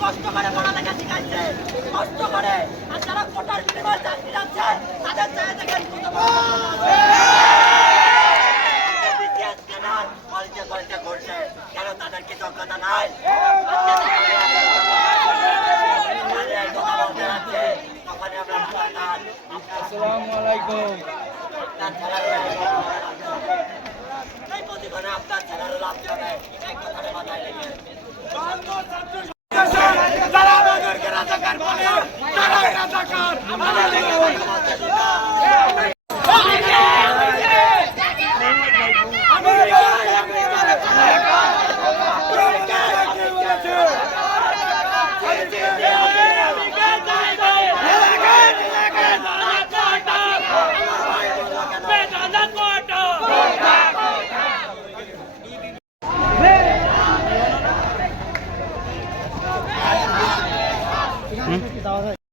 কষ্ট করে পড়ালেখা শিখাচ্ছে কষ্ট করে। আর যারা কোটার বিনিময়ে চাকরি যাচ্ছে, তাদের চাই দেখেন কত বিটিএস কেন তাদের কি যোগ্যতা নাই? মাথায় রেখে যারা আমাদেরকে রাজাকার বলে তারাই রাজাকার Hmm?